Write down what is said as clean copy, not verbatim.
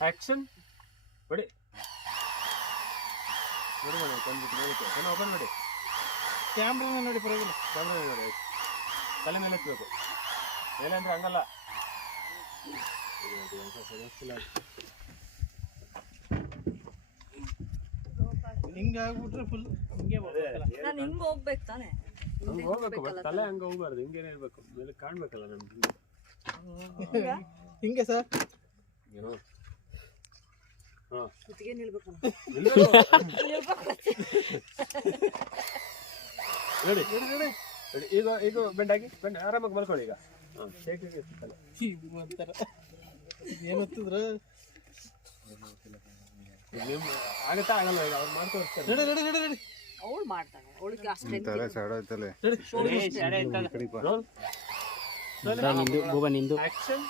action ಬಿಡಿ ನೋಡಿ ಮಾಡಿ ತಂದ್ಬಿಟ್ಟು ಓಪನ್ ಮಾಡಿ ಕ್ಯಾಮ್ರಾ ನೋಡಿ ಪರವಾಗಿಲ್ಲ ಕ್ಯಾಮ್ರಾ ನೋಡಿ ತಲೆ ಮೇಲೆ ಎತ್ತಬೇಕು ಮೇಲೆ ಅಂದ್ರೆ ಹಂಗಲ್ಲ ಹಿಂಗೆ ಆಗ್ಬಿಟ್ರೆ ಫುಲ್ ಹಿಂಗೆ ನಾನು ಹಿಂಗೆ ಹೋಗ್ಬೇಕು ತಾನೆ ಹಂಗೆ ಹೋಗ್ಬೇಕು ಬಟ್ ತಲೆ ಹಂಗೆ ಹೋಗ್ಬಾರ್ದು ಹಿಂಗೇನೆ ಇರ್ಬೇಕು ಮೇಲೆ ಕಾಣ್ಬೇಕಲ್ಲ ನಮ್ಗೆ ಹಿಂಗೆ ಸರ್ ಏನೋ ಹಾಂ ಕುತ್ತಿಗೆ ನಿಲ್ಬೇಕು ನೋಡಿ ಈಗ ಈಗ ಬೆಂಡಾಗಿ ಆರಾಮಾಗಿ ಮಲ್ಕೊಳ್ಳಿ ಈಗ ಹಾಂ ಶೇಕಿಗೆ ತಲೆ ಒಂಥರ ಏನತ್ತಿದ್ರ ಆಗತ್ತಾ ಆಗಲ್ಲ ಈಗ ಅವ್ರು ಮಾಡ್ಕೊಡ್ತಾರೆ ನಡಿ ನಡಿ ನಡಿ ನಡಿ ಅವಳು ಮಾಡ್ತಾಳೆ ಅವಳಿಗೆ ಅಷ್ಟೇ ರೋಲ್ ನಿಂದು ಆಕ್ಷನ್